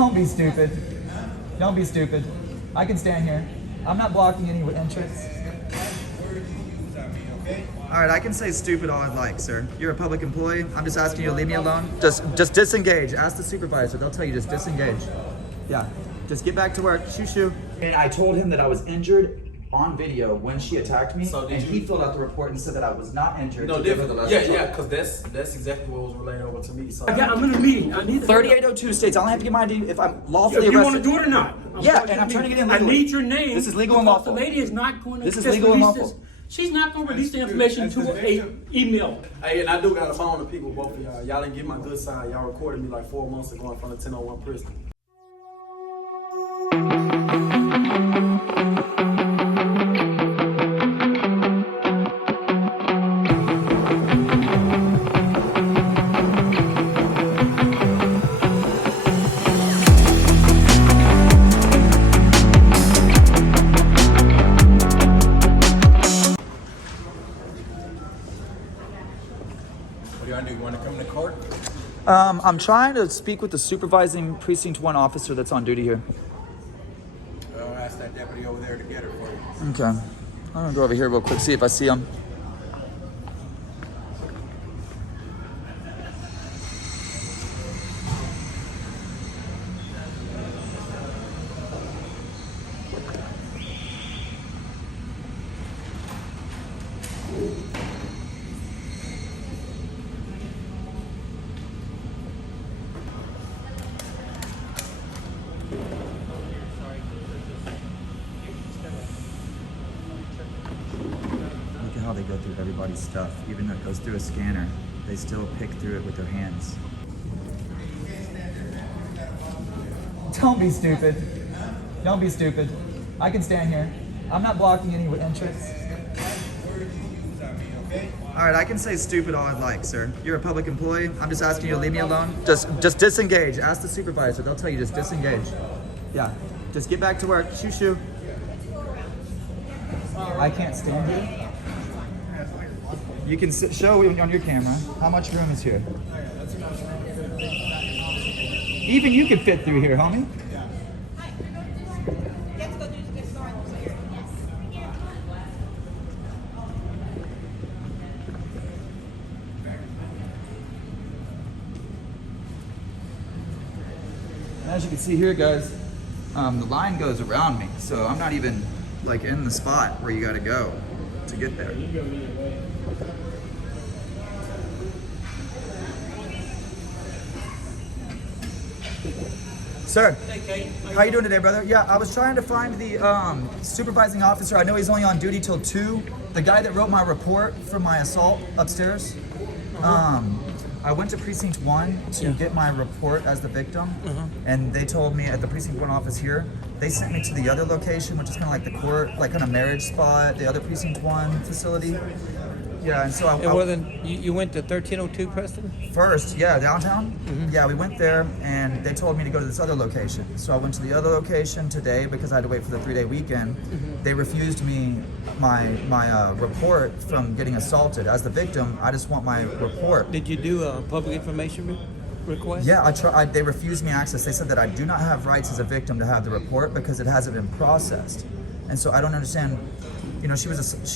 Don't be stupid. Don't be stupid. I can stand here. I'm not blocking any entrance. All right, I can say stupid all I'd like, sir. You're a public employee. I'm just asking you to leave me alone. Just disengage. Ask the supervisor. They'll tell you just disengage. Yeah, just get back to work. Shoo shoo. And I told him that I was injured on video when she attacked me, and he filled out the report and said that I was not injured. No, different. Yeah, because that's exactly what was relayed over to me. So I'm in a meeting. I need 3802 states I only have to get my ID if I'm lawfully arrested. You arrested. want to do it or not? And I'm trying to get in legally. I need your name. This is legal and lawful. The lady is not going to. This is legal and lawful. She's not going to release the information to an email. Hey, and I do got a phone to people, both of y'all. Y'all didn't get my good side. Y'all recorded me like 4 months ago in front of 1001 Precinct. Do you want to come to court? I'm trying to speak with the supervising Precinct 1 officer that's on duty here. I'll ask that deputy over there to get her for you. Okay. I'm gonna go over here real quick, see if I see him. Look at how they go through everybody's stuff. Even though it goes through a scanner, they still pick through it with their hands. Don't be stupid. Don't be stupid. I can stand here. I'm not blocking any entrance. All right, I can say stupid all I'd like, sir. You're a public employee. I'm just asking you to leave me alone. Just disengage. Ask the supervisor. They'll tell you just disengage. Yeah, just get back to work. Shoo shoo. I can't stand here. You can show on your camera how much room is here. Even you could fit through here, homie. As you can see here, guys, the line goes around me, so I'm not even like in the spot where you gotta go to get there. Sir, how you doing today, brother? Yeah, I was trying to find the supervising officer. I know he's only on duty till 2. The guy that wrote my report for my assault upstairs. I went to Precinct 1 to get my report as the victim, and they told me at the Precinct 1 office here, they sent me to the other location, which is kind of like the court, like kind of marriage spot, the other Precinct 1 facility. Yeah, and so you went to 1302 Preston? First, yeah, downtown. Yeah, we went there, and they told me to go to this other location. So I went to the other location today because I had to wait for the 3-day weekend. They refused me my report from getting assaulted. As the victim, I just want my report. Did you do a public information request? Yeah, they refused me access. They said that I do not have rights as a victim to have the report because it hasn't been processed. And so I don't understand. You know, she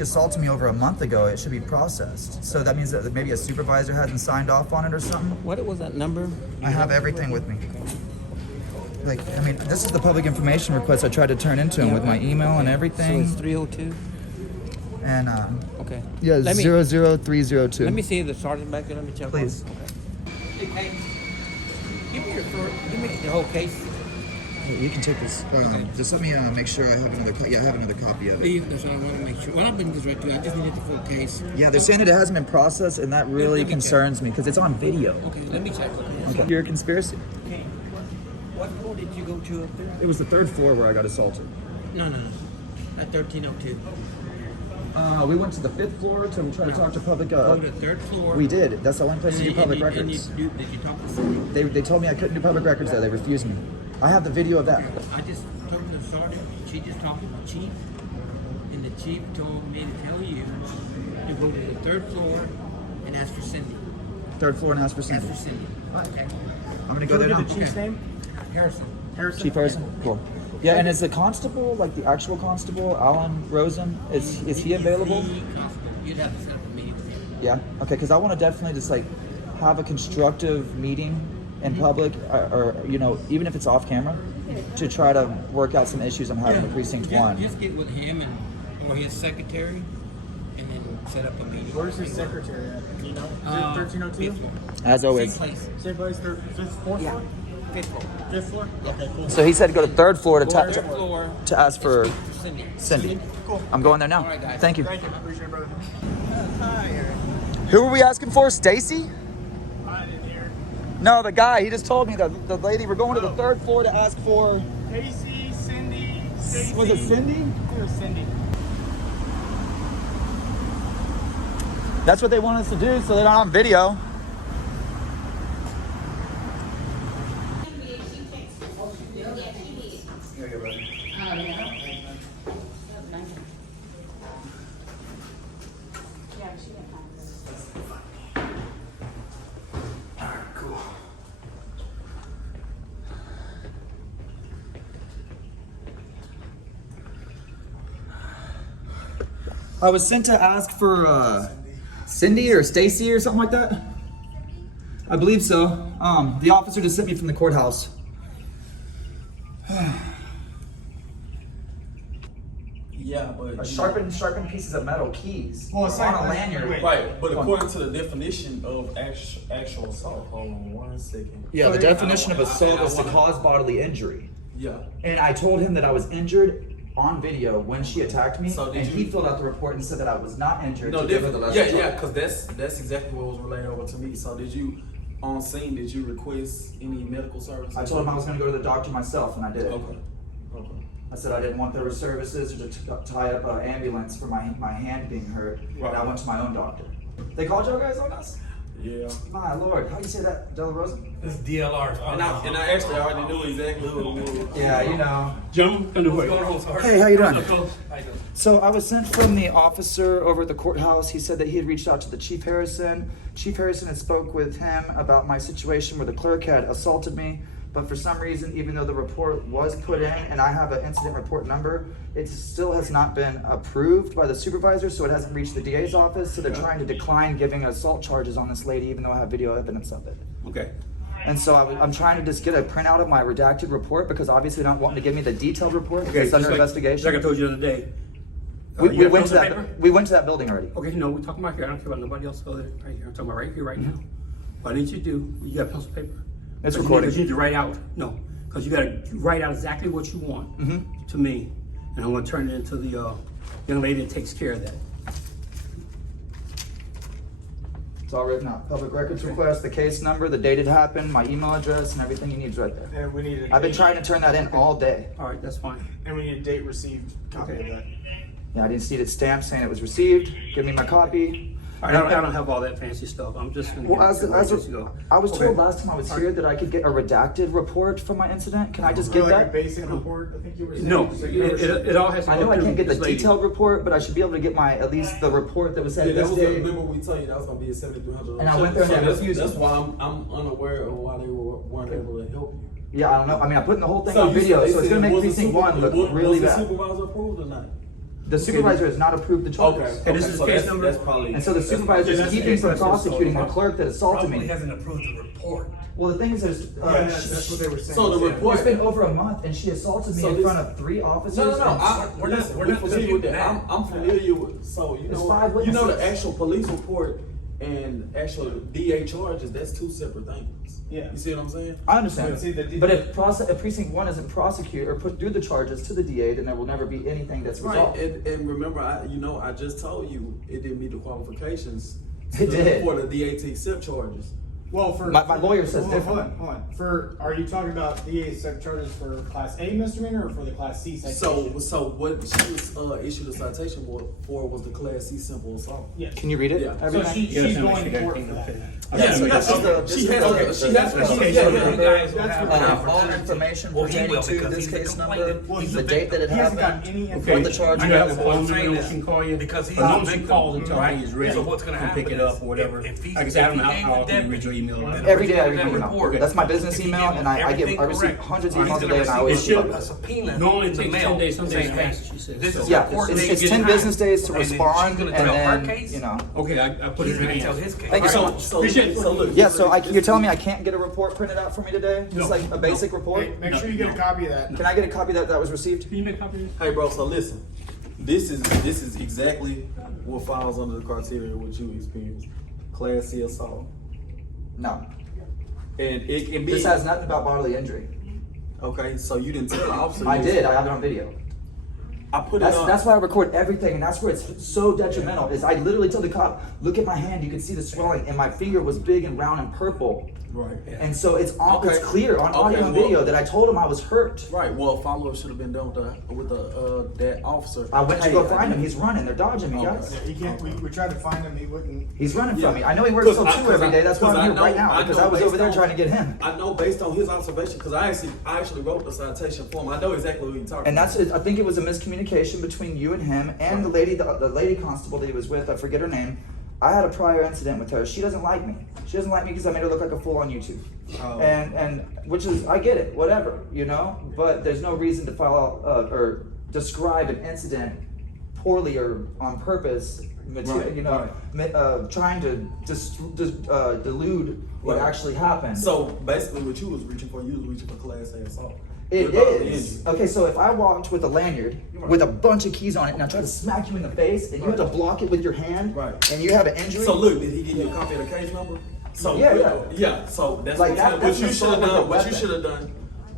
assaulted me over a month ago. It should be processed. So that means that maybe a supervisor hasn't signed off on it or something. What was that number? I have everything with me. Like, I mean, this is the public information request I tried to turn into him with my email and everything. So it's 302? And, okay. Yeah, 00302. Let me see the sergeant back there. Let me check. Please. Okay. Give me the whole case. You can take this. Just let me make sure I have another. I have another copy of it. That's what I want to make sure. Well, I'll bring this right to you. I just needed the full case. Yeah, they're saying that it hasn't been processed, and that really concerns me because it's on video. Okay, let me check. Okay. You're a conspiracy. Okay. What floor did you go to up there? It was the 3rd floor where I got assaulted. No. At 1302. We went to the 5th floor to try to talk to public. Go to the 3rd floor. We did. That's the only place to do public records. Did you talk to somebody? They told me I couldn't do public records there. They refused me. I have the video of that. I just told the sergeant. She just talked to the chief, and the chief told me to tell you to go to the 3rd floor and ask for Cindy. 3rd floor and ask for Cindy. Ask for Cindy. Okay. I'm gonna go there now. The chief's name? Harrison. Chief Harrison? Cool. Yeah, and is the constable, like the actual constable, Alan Rosen, is he available? The constable. You'd have to set up a meeting with him. Yeah, okay, because I want to definitely just like have a constructive meeting in public, or you know, even if it's off camera, to try to work out some issues I'm having with Precinct 1. Just get with him or his secretary, and then set up a meeting. Where's his secretary at? You know? Is it 1302? Fifth floor. As always. Same place. Same place, fourth Yeah. floor? Fifth floor. Fifth floor? Okay, cool. So he said go to third floor to Third floor. to ask for Cindy. Cindy. I'm going there now. All right, guys. Thank you. Thank you. Appreciate it, brother. Who were we asking for? Stacy? I didn't hear. No, the guy. He just told me that the lady. We're going to the third floor to ask for. Casey, Cindy, Stacy. Was it Cindy? It was Cindy. That's what they want us to do, so they're not on video. I was sent to ask for Cindy or Stacy or something like that. I believe so. The officer just sent me from the courthouse. Yeah, but Sharpened pieces of metal keys. Well, it's on like- a lanyard. wait. right, but according to the definition of actual assault, hold on 1 second. Yeah, the definition of I assault is to wanna- cause bodily injury. Yeah. And I told him that I was injured on video when she attacked me, So did and he you- filled out the report and said that I was not injured. No, to give her different. the lesser Yeah, charge. because that's exactly what was relayed over to me. So did you, on scene, did you request any medical services? I told him I was going to go to the doctor myself, and I did. Okay. Okay. I said I didn't want their services or to tie up an ambulance for my hand being hurt, and I went to my own doctor. They called y'all guys on us? Yeah. My lord, how do you say that, De La Rosa? It's DLR. And I actually already knew exactly who it was. Yeah, you know. Gentlemen, come to wait. Hey, how you doing? How you doing? So I was sent from the officer over at the courthouse. He said that he had reached out to the Chief Harrison. Chief Harrison had spoke with him about my situation where the clerk had assaulted me. But for some reason, even though the report was put in and I have an incident report number, it still has not been approved by the supervisor, so it hasn't reached the DA's office. So they're trying to decline giving assault charges on this lady, even though I have video evidence of it. Okay. And so I'm trying to just get a printout of my redacted report because obviously they're not wanting to give me the detailed report because it's under Just investigation. like I told you the other day. We you got went to pencil paper? that. We went to that building already. Okay, no, we're talking about here. I don't care about nobody else other right here. I'm talking about right here, right now. What I need you to do, you got pencil paper? It's But recording. You need to write out, no, because you got to write out exactly what you want to me. And I'm going to turn it into the young lady that takes care of that. It's all written out. Public records request, the case number, the date it happened, my email address, and everything you need is right there. And we need a I've been date- trying to turn that in all day. All right, that's fine. And we need a date received copy Okay. of that. Yeah, I didn't see it stamped saying it was received. Give me my copy. All right, I don't have all that fancy stuff. I'm just going to Well, I was told Okay. last time I was here that I could get a redacted report from my incident. Can I just get Like a that? basic report, I think you were saying. No, So you were saying- it all has to I go know I through can't get the this lady. detailed report, but I should be able to get my at least the report that was said Yeah, that this was day. remember we told you that was gonna be a $7,300. And I went there and so they that's, refused that's it. why I'm unaware of why they weren't able to help you. Yeah, I don't know. I mean, I'm putting the whole thing So on you video, said- so it's they gonna said make was the Precinct super- 1 look was really the bad. supervisor approved or not? The supervisor has not approved the charges. Okay. And this is so case that's, number? That's probably. And so the supervisor is that's keeping the from case. prosecuting the clerk that assaulted Probably me. hasn't approved the report. Well, the thing is, there's Yeah, that's what they were saying. So the report. it's been over a month, and she assaulted me So in this- front of 3 officers. No. and- We're not familiar with disputing that. that. I'm familiar with. So you There's know, 5 you know the witnesses. actual police report and actual DA charges. That's 2 separate things. Yeah. You see what I'm saying? I understand. Yeah, see, the- But if Precinct 1 doesn't prosecute or put through the charges to the DA, then there will never be anything that's Right. resolved. And remember, I just told you it didn't meet the qualifications. It did. For the DA to accept charges. Well, for My lawyer says hold on, different. Hold on. Are you talking about DA set charges for Class A misdemeanor or for the Class C citation? So what she was issued a citation for was the Class C simple assault. Yes. Can you read it? Yeah. So Everything? she's going to court for that. Yeah, so this is the- She this has. is She the- has. Okay, Yeah, so yeah. you guys will That's have what- an all opportunity. information Well, he pertaining will to because this he's the case number, complainant. Well, He's the the date that it He hasn't got happened, any Okay. what the charges I have are. a phone number saying that this can call you. because he's As long a as she victim, calls and tells me he's ready. So what's gonna I'll pick happen it up is or whatever. if he's- Like I said, I don't if know he how ain't often the you read your email. Every day I read That my email. report. That's my business If you email, give and I everything receive correct, hundreds of he's emails a gonna day, and I receive always It keep should- up with a it. subpoena Normally it in the takes mail 10 days, some days saying, fast, hey, she says. this is Yeah, a court it's date 10 time. business days to And then she's respond, gonna and tell her then, case, you know. Okay, I put he's it gonna in tell hands. his case. Thank you so So, much. so, Appreciate it. so look. Yeah, so you're telling me I can't get a report printed out for me today? No. Just like a basic report? Hey, make sure you get a copy of that. Can I get a copy that was received? Can you make a copy of this? Hey, bro. So listen, this is exactly what falls under the criteria of what you experienced. Class C assault, No. and it can be. This has nothing about bodily injury. Okay, so you didn't tell the officer. I you- did. I have it on video. I put it on. That's why I record everything, and that's where it's so detrimental. Is I literally told the cop, look at my hand. You can see the swelling, and my finger was big and round and purple. Right. And so it's Okay. it's clear on Okay, audio and well- video that I told him I was hurt. Right. Well, follow up should have been done with that officer. I went to Hey, go find him. He's running. They're dodging me, Okay. guys. Yeah, he can't. We tried to find him. He wouldn't. He's running Yeah. from me. I know he works till 2 'Cause every day. That's why 'cause I'm I here right know- now, because know I was based over there on- trying to get him. I know based on his observation, because I actually wrote the citation for him. I know exactly what you're talking And about. I think it was a miscommunication between you and him and the lady constable that he was with. I forget her name. I had a prior incident with her. She doesn't like me. She doesn't like me because I made her look like a fool on YouTube. Oh. And which is, I get it, whatever, you know. But there's no reason to file or describe an incident poorly or on purpose. Right, You know, trying to delude what Right. actually happened. So basically, what you was reaching for Class A assault. It Without the is. injury. Okay, so if I walked with a lanyard with a bunch of keys on it and I tried to smack you in the face and you had to block it with your hand Right. and you have an injury. So look, did he give you a copy of the case number? So Yeah. So that's Like what, that- what that's you an should have assault with a done. What you weapon. should have done.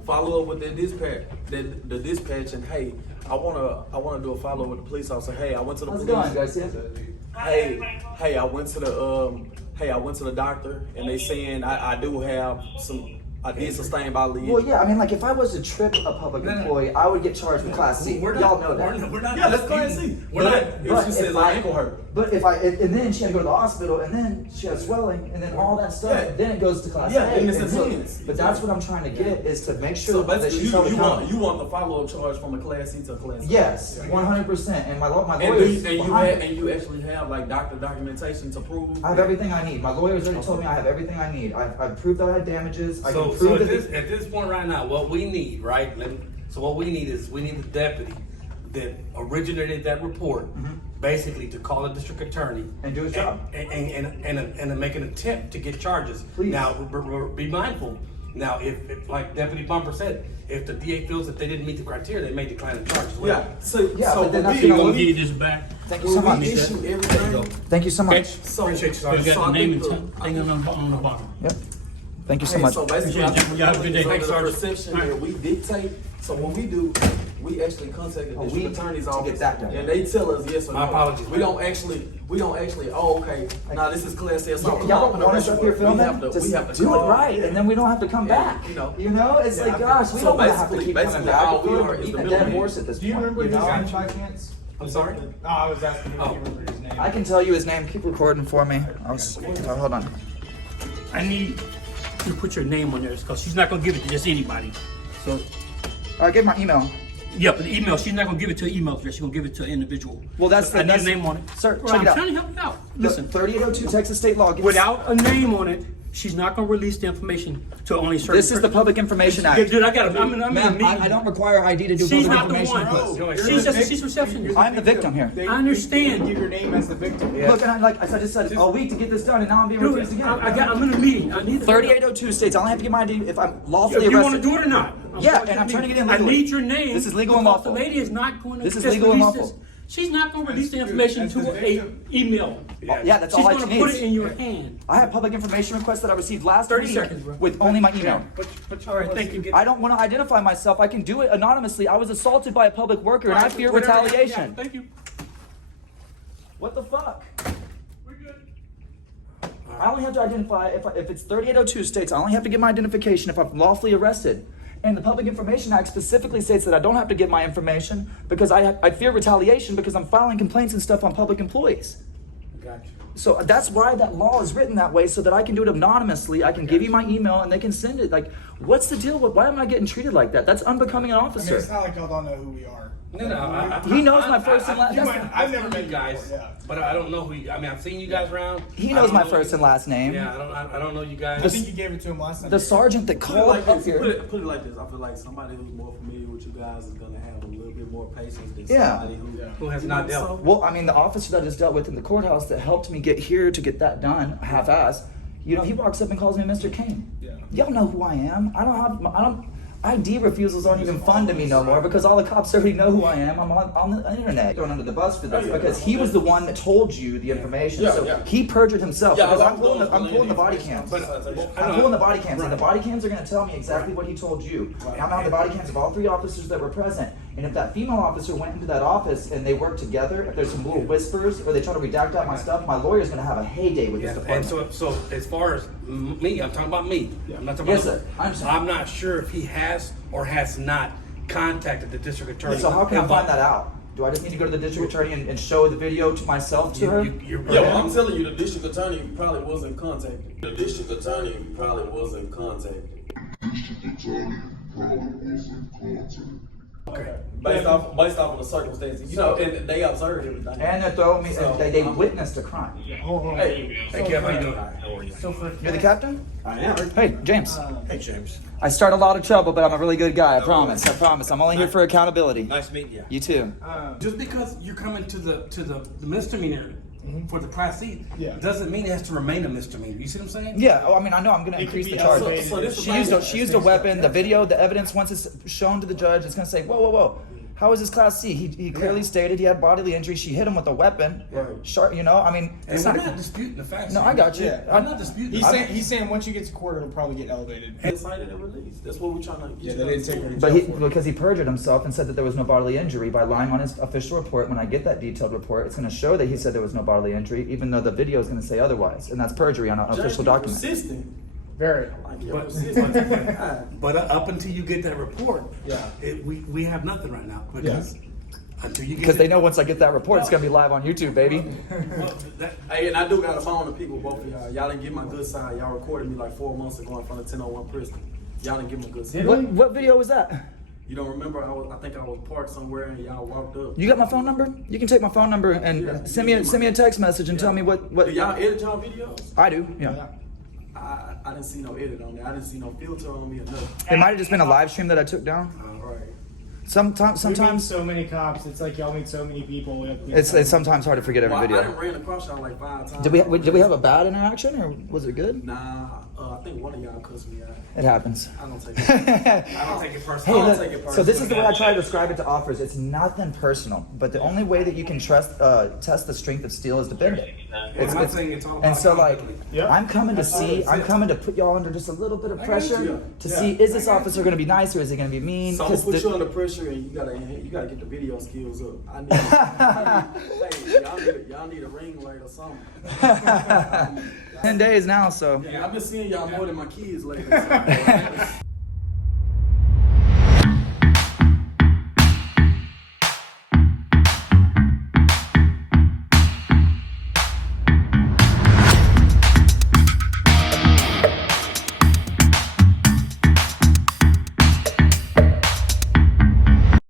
Follow up with the dispatch, and hey, I wanna do a follow up with the police officer. Hey, I went to the How's it police. going, guys? Hey, I went to the doctor, and they saying I do have some. I did sustain bodily injury. Well, yeah, I mean, like if I was to trip a public employee, I would get charged with Class C. We're Y'all not- know that. We're not. Yeah, that's Class C. We're not. If she says my ankle hurt. But if and then she had to go to the hospital, and then she had swelling, and then all that stuff, Yeah. then it goes to Class Yeah, A. and it's and so- intense. But that's what I'm trying to get is to make sure So that basically, she's held you accountable. want the follow up charge from a Class C to a Class A. Yes, 100%. And my And lawyers you behind it. and you actually have like documentation to prove. I have everything I need. My lawyers already told me I have everything I need. I've proved that I had damages. I So, can so prove at that. this point right now, what we need, right? So what we need is the deputy that originated that report, basically to call the district attorney And do his job. and make an attempt to get charges. Please. Now, be mindful. Now, if like Deputy Bumper said, if the DA feels that they didn't meet the criteria, they may decline the charge as well. Yeah. So Yeah, so but then when that's we, gonna I'm look- gonna give you this back. Thank you so when we much. issue everything. Thank you so Okay. much. So Appreciate you, sir. So you got so the I name and think thing on the bottom. Yep. Thank you so Hey, much. so basically, Appreciate it. Y'all have a good day. it's Thanks, under the Sergeant. perception that we dictate. So when we do, we actually contact the Oh, we district attorney's to get office, that done. and they tell us yes or My no. apologies. We don't actually. Oh, okay. Now this is Class A assault. Y'all don't want us up here filming? We have to Just do it call. right, and then we don't have to come Yeah, back. you know. It's like, gosh, we So don't want to have to basically- keep coming basically back. all we We're are is beating the a dead middleman. horse at this Do you point. remember his know? name by chance? I'm sorry? No, I was asking if you remember his name. I can tell you his name. Keep recording for me. Hold on. I need you to put your name on there because she's not gonna give it to just anybody. So, I gave my email. yeah, but the email, she's not gonna give it to an email address. She's gonna give it to an individual. Well, that's I need that's- a name on it. Sir, Well, check I'm it out. trying to help you out. Listen, 3802 Texas State Law. without a name on it, she's not gonna release the information to only certain. This is the person. Public Information Yeah, Act. dude, I got. I'm in a Ma'am, meeting. I don't require ID to do She's public not the information one. requests. She's receptionist. I'm the victim here. They- I understand. Give your name as the victim. Look, and I just said all week to get this done, and now I'm being Dude, refused again. I'm in a meeting. I need the 3802 states I only have to get my ID if I'm If lawfully you want to arrested. do it or not. Yeah, and I'm turning it in I legally. need your name. This is legal and because lawful. The lady is not going to. This is just legal and release lawful. this. She's not going to release the That's information good. to That's a the victim. email. Yeah, that's She's all I going to need. put it in your hand. I have public information requests that I received last 30 week seconds, bro. with only my email. All right, thank you. I don't want to identify myself. I can do it anonymously. I was assaulted by a public worker, and I fear Whatever. retaliation. Yeah, thank you. What the fuck? We're good. I only have to identify if it's 3802 states. I only have to get my identification if I'm lawfully arrested. And the Public Information Act specifically states that I don't have to give my information because I fear retaliation because I'm filing complaints and stuff on public employees. Gotcha. So that's why that law is written that way, so that I can do it anonymously. I can give you my email and they can send it. Like, what's the deal with, why am I getting treated like that? That's unbecoming an I mean, officer. it's not like y'all don't know who we are. No, He knows my first and last. I've never met you guys, before, yeah. but I don't know who. I mean, I've seen you guys around. He I knows don't my know first you. and last name. Yeah, I don't know you guys. I think you gave it to him last time. The sergeant that Put it called like up this. here. Put it like this. I feel like somebody who's more familiar with you guys is gonna have a little bit more patience than Yeah. somebody Who has not dealt. Well, I mean, the officer that I just dealt with in the courthouse that helped me get here to get that done, half-ass, you know, he walks up and calls me Mr. King. Yeah. Y'all know who I am. ID refusals aren't even fun to me no more because all the cops already know who I am. I'm on the internet. Thrown under the bus for this because he was the one that told you the information. Yeah, So yeah. he perjured himself Yeah, because I I'm pulling the body cams. I'm pulling the body cams, and the body cams are going to tell me exactly what he told you. And I'm on the body cams of all 3 officers that were present. And if that female officer went into that office and they work together, if there's some little whispers or they try to redact out my stuff, my lawyer's going to have a heyday with this Yeah, and department. so as far as me, I'm talking about me. I'm not talking Yes, about. sir. I understand. I'm not sure if he has or has not contacted the district attorney. So how can I find that out? Do I just need to go to the district attorney and show the video to myself to her? Yeah, well, I'm telling you, the district attorney probably wasn't contacted. The district attorney probably wasn't contacted. Okay. Based off of the circumstances, you know, and they observed everything. And they're throwing me, So, they witnessed a crime. Hold on. Hey, Hey, Kev, how you doing? How are you? So for You're the captain? I am. Hey, James. Hey, James. I start a lot of trouble, but I'm a really good guy. I promise. I promise. I'm only here for accountability. Nice meeting you. You too. Just because you're coming to the misdemeanor for the Class C, Yeah. doesn't mean it has to remain a misdemeanor. You see what I'm saying? Yeah. Oh, I mean, I know I'm going to It could increase be the charge. elevated. So this is She used a weapon. The video, the evidence, once it's shown to the judge, it's going to say, whoa, whoa, whoa. How is this Class C? He clearly stated he had bodily injury. She hit him with a weapon. Right. Sharp, you know, I mean, And it's we're not. not disputing the facts. No, I got you. Yeah. I'm not disputing. He's saying once you get to court, it'll probably get elevated. Cited and released. That's what we're trying to get. Yeah, you they didn't guys take to do. it. But because he perjured himself and said that there was no bodily injury by lying on his official report. When I get that detailed report, it's going to show that he said there was no bodily injury, even though the video is going to say otherwise, and that's perjury on an James, official you're document. persistent. Very. Like, you're But, persistent. but up until you get that report, Yeah. we have nothing right now because until you get Because they know once I get that report, it's going to be live on YouTube, baby. Well, that, Hey, and I do got a phone to people, both of y'all. Y'all didn't get my good side. Y'all recorded me like 4 months ago in front of 1001 prison. Y'all didn't get my good side. What video was that? You don't remember? I think I was parked somewhere and y'all walked up. You got my phone number? You can take my phone number and send me a text message and tell me what. Do y'all edit y'all videos? I do. Yeah. I didn't see no edit on there. I didn't see no filter on me or nothing. It might have just been a live stream that I took down. Right. Sometimes We meet so many cops. It's like y'all meet so many people. We have to it's sometimes hard to forget every Well, I video. done ran across y'all like 5 times. Did we have a bad interaction or was it good? Nah, I think one of y'all cussed me out. It happens. I don't take it. I don't take it Hey, personally. don't look, take it so this is the way I personally. try to describe it to offers. It's nothing personal, but the only way that you can test the strength of steel is to bend it. I'm not saying it's all about and so like, accountability. Yeah. I'm coming to That's all see, it I'm is. coming to put y'all under just a little bit of got pressure you. to Yeah. see is this officer going to be nice or is he going to be mean? So I'm gonna 'Cause put the- you under pressure, and you gotta get the video skills up. Hey, y'all need a ring light or something. 10 days now, so. Yeah, I've been seeing y'all more than my kids lately. So,